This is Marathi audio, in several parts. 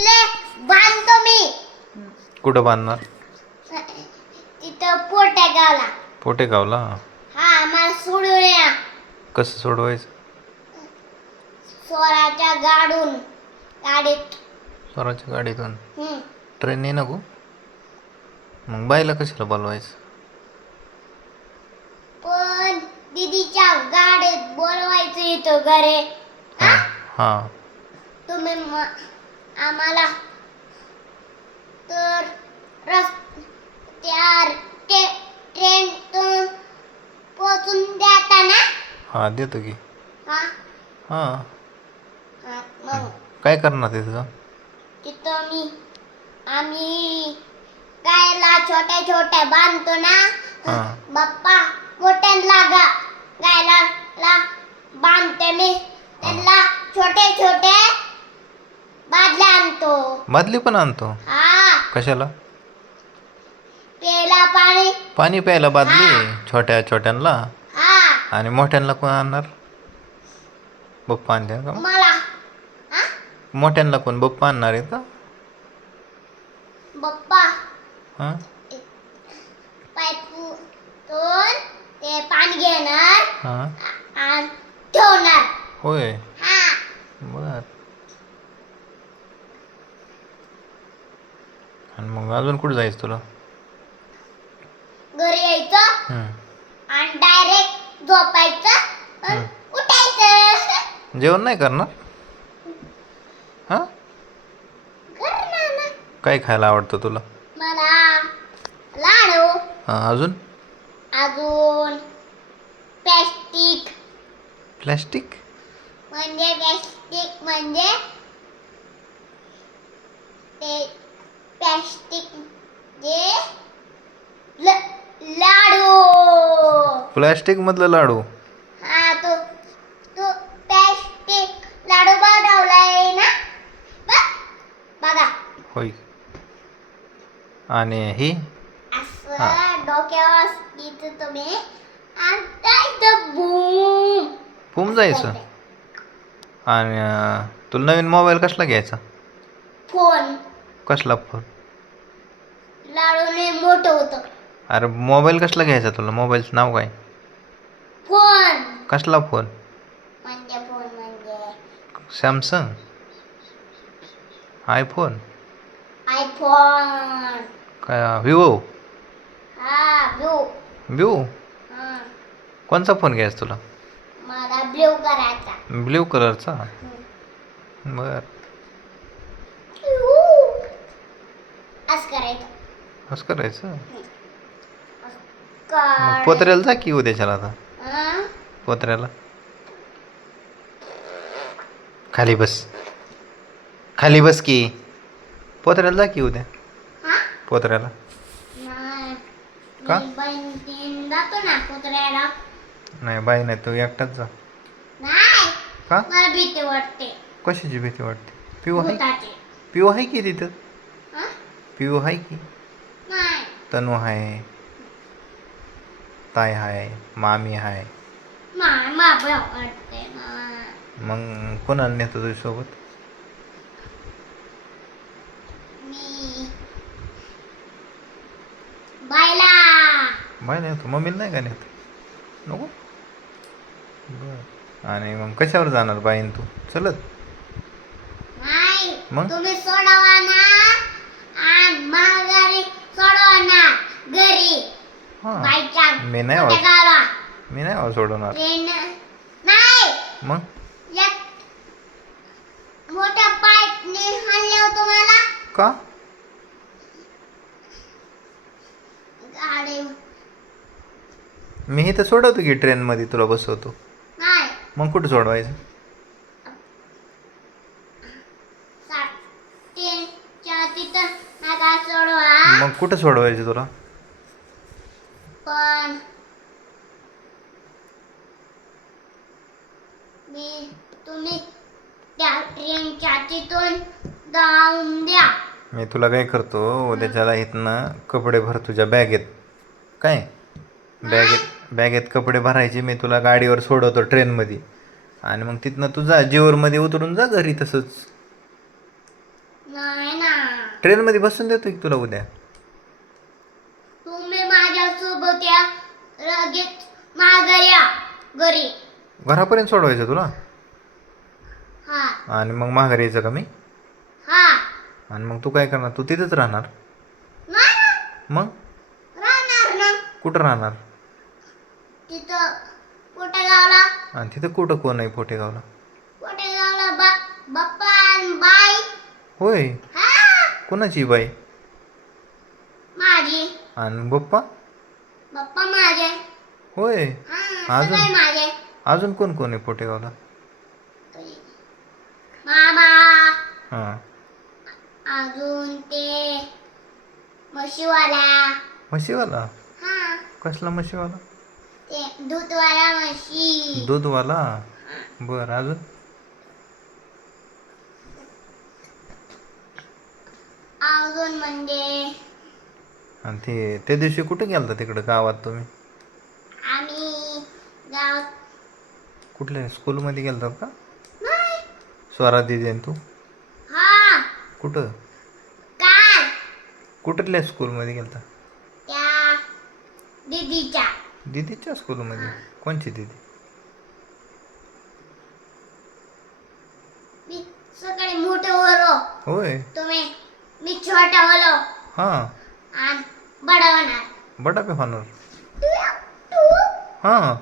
तिथले बांधतो मी. कुठं बांधणार? तिथं पोटेगावला. पोटेगावला? हा, मला सोडून या. कसं सोडवायचं? स्वराच्या गाडीत. स्वराच्या गाडीतून? ट्रेनने नको? मग बाईला कशाला बोलवायचं? पण दीदीच्या गाडीत बोलवायचं इथं घरी. हा. तुम्ही आम्हाला तर ट्रेनतून पोचून देता ना? हा, देतो की. हा. मग काय करणार तिथं? तिथं आम्ही गायला छोट्या छोट्या बांधतो ना. बाप्पा मोठ्यांना गायला बांधते मी. त्यांना छोटे छोटे बादल्या आणतो. बादली पण आणतो? हा. कशाला? प्यायला पाणी प्यायला बादली छोट्या छोट्यांना? हा. आणि मोठ्यांना कोण आणणार? बप्पा आणते का? मला. मोठ्यांना कोण बप्पा आणणार आहे का? बप्पा हा. पाईपून ते पाणी घेणार आणि ठेवणार. होय. हा. बर. आणि मग अजून कुठे जायचं तुला? घरी यायचं आणि डायरेक्ट झोपायचं आणि उठायचं. जेवण नाही करणार? हा. करणार ना. काय खायला आवडतं तुला? मला लाडू. अजून? अजून प्लास्टिक. प्लास्टिक म्हणजे ते प्लास्टिक जे लाडू. प्लास्टिक मधलं लाडू? हा, तू प्लास्टिक लाडू बनवलाय ना? बघा. होय. आणि ही असं डोक्यावर घेत तुम्ही आणि बूम जायचं. आणि तुला नवीन मोबाईल कसला घ्यायचा? फोन. कसला फोन? लाडूने मोठं होतं. अरे मोबाईल कसला घ्यायचा तुला? मोबाईलचं नाव काय? फोन. कसला फोन? म्हणजे सॅमसंग? आयफोन? काय विवो? ब्ल्यू? कोणचा फोन घ्यायचा तुला? मला ब्ल्यू करायचा. ब्ल्यू कलरचा? बर. असं करायचं? मग पोत्र्याला जा की उद्याच्याला. आता पोत्र्याला खाली बस की. पोत्र्याला जा की उद्या. पोत्र्याला का? नाही बाई नाही, तू एकटाच जा. का? मला भीती वाटते. कशाची भीती वाटते? पिऊ आहे की तिथं? पिऊ आहे की? तनू आहे, ताई आहे, मामी आहे. मग कोणाला नेतो तुझ्यासोबत? बाय नेतो. मम्मीला नाही का नेत? नको. बर. आणि मग कशावर जाणार बाईन तू? चलत? मग तुम्ही सोडवा ना आणि माघारी सोडवा ना घरी. मी नाही सोडवणार. नाही. मग मोठ्या पाईपने हाणले तुम्हाला का? गाडी. मी इथं सोडवतो की ट्रेन मध्ये तुला बसवतो. नाही. मग कुठं सोडवायचं? मग कुठं सोडवायचं तुला? पण तुम्ही त्या ट्रेनच्या तिथून जाऊन द्या. मी तुला काय करतो, उद्याच्याला इथनं कपडे भर तुझ्या बॅगेत. काय बॅगेत कपडे भरायचे. मी तुला गाडीवर सोडवतो ट्रेनमध्ये आणि मग तिथनं तू जा, जेऊरमध्ये उतरून जा घरी. तसंच नाही ना. ट्रेनमध्ये बसून देतो की तुला उद्या. तुम्ही माझ्यासोबत या, लगेच माघारी या घरी. घरापर्यंत सोडवायचं तुला हा आणि मग माघारी यायचं का मी. हा. आणि मग तू काय करणार, तू तिथंच राहणार. नाही ना, मग राहणार ना कुठं राहणार. तिथं पोटेगावला. आणि तिथं कुठं कोण आहे पोटेगावला. पोटेगावला बाप्पा आणि बाई. होय, हा कोणाची बाई. माझी. आणि पप्पा. बाप्पा माझे. होय, हा अजून सगळे माझे. अजून कोण कोण आहे पोटेगावला. मामा. हां. अजून ते म्हशीवाला. म्हशीवाला. हा कसला म्हशीवाला. ते दूधवाला म्हशी. दूधवाला. बरं, अजून. अजून म्हणजे आणि ते त्या दिवशी कुठे गेलता तिकडं गावात तुम्ही. आम्ही गावात. कुठल्या स्कूलमध्ये गेलतात का. नाही. स्वरा दिदी आणि तू. हा कुठं. काल कुठल्या स्कूलमध्ये गेलता. त्या दीदीच्या. दीदीच्या स्कूलमध्ये. कोणची दीदी. मी सकाळी मोठं होलो. होय. तुम्ही मी छोटा होलो. हां. आणि बडा होणार. बडा बी होणार. हां.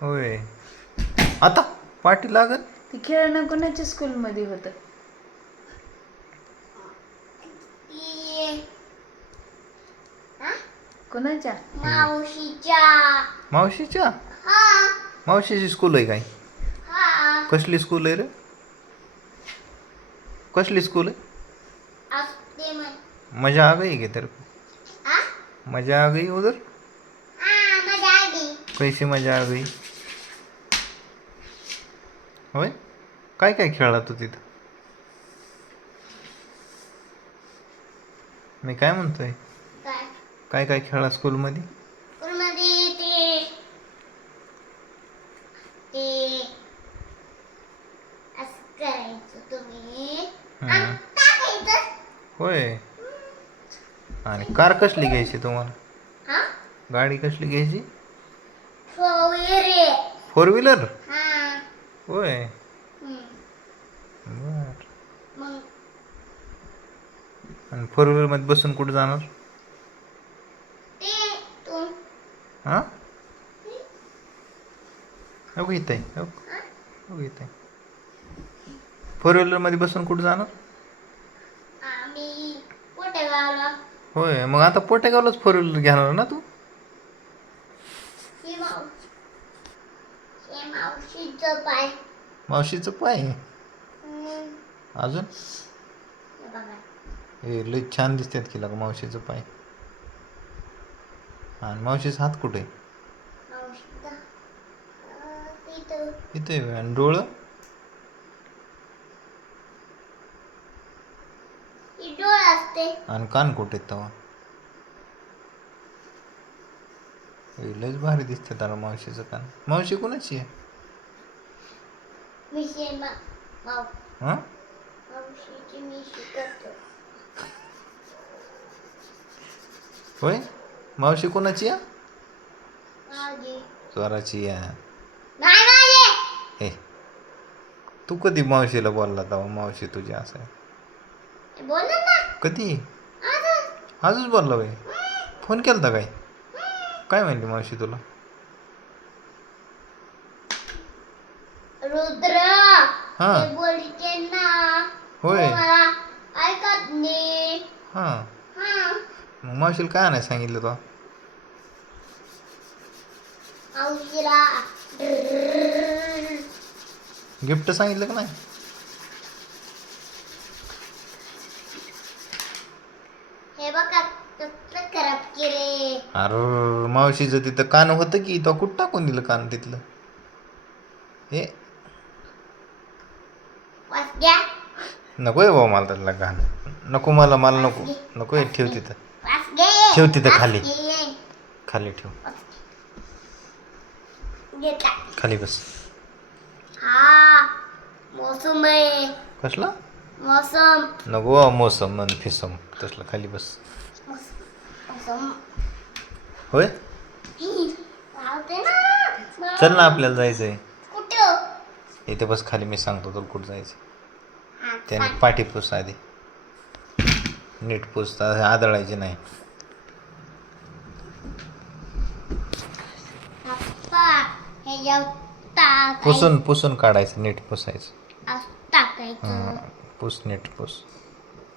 होय. आता पाठी लागल. ते खेळणं कोणाच्या स्कूलमध्ये होतं. कोणाच्या. मावशीच्या. मावशीच्या. हा मावशीची स्कूल आहे काय. हा कसली स्कूल आहे रे. कसली स्कूल आहे. असते मजा आ गई क्या तेरे को. हा मजा आ गई उधर. हा मजा आली. कैसी मजा आ गई. होय. काय काय खेळला तू तिथं. मी काय म्हणतोय. काय काय काय खेळला स्कूलमध्ये. स्कूलमध्ये ते ते असं करायचं तुम्ही आणि टाकायचं. होय. आणि कार कसली घ्यायची तुम्हाला. हा गाडी कसली घ्यायची. रे. 4 व्हीलर. हा होय. हम्म. बर. मग आणि 4 व्हीलरमध्ये बसून कुठं जाणार. ते तू हां. हो इथं आहे. हो इथं आहे. 4 व्हीलरमध्ये बसून कुठं जाणार. आम्ही पोटेगावला. होय. मग आता पोटेगावलाच 4 व्हीलर घेणार ना तू. ही मावशीचं पाय. मावशीचं पाय. हम्म. अजून. हे बघा. हे लई छान दिसतात की लागा मावशीचं पाय. आणि मावशीचा हात कुठे. मावशीचा तिथं. इथे. आणि डोळं. ही डोळ असते. आणि कान कुठे तवा. लयच भारी दिसते त्याला मावशीचं कान. मावशी कोणाची आहे. मिशी हां. मावशीची मी शिकवतो. होय. मावशी कोणाची आहे. माझी. स्वराची आहे. नाही माझे. हे तू कधी मावशीला बोलला तेव्हा मावशी तुझी असं आहे. बोल ना. कधी. आजच. आजच बोलला बाई. फोन केलता काय. काय म्हणली मावशी तुला. रुद्र. हां. ते बोलते ना. होय. तू मला ऐकत नाही. हां. हा मग मावशीला काय नाही सांगितलं तो. मावशीला गिफ्ट सांगितलं का नाही. हे बघा कसलं खराब केले. अरे मावशीचं तिथं कान होतं की तो कुठं टाकून दिलं कान तिथलं. हे वास घ्या. नको आहे बाबा मला त्यातला कान. नको मला नको नको आहे. ठेव तिथं. वास घे. ठेव तिथं खाली. वास घे. खाली ठेव. घेतला. खाली बस. हा मोसम आहे. कसला. मौसम नको मोसम मन फिसम तसलं खाली बस मौसम होय राहते ना. चल ना आपल्याला जायचंय कुठं इथे बस खाली मी सांगतो तुला कुठं जायचं हा, त्याने पाठी पुस आधी नीट पुसता आदळायची नाही पप्पा हे जाऊ टाकायचं पुसून पुसून काढायचं नीट पुसायचं टाकायचं हां पुस नीट पुस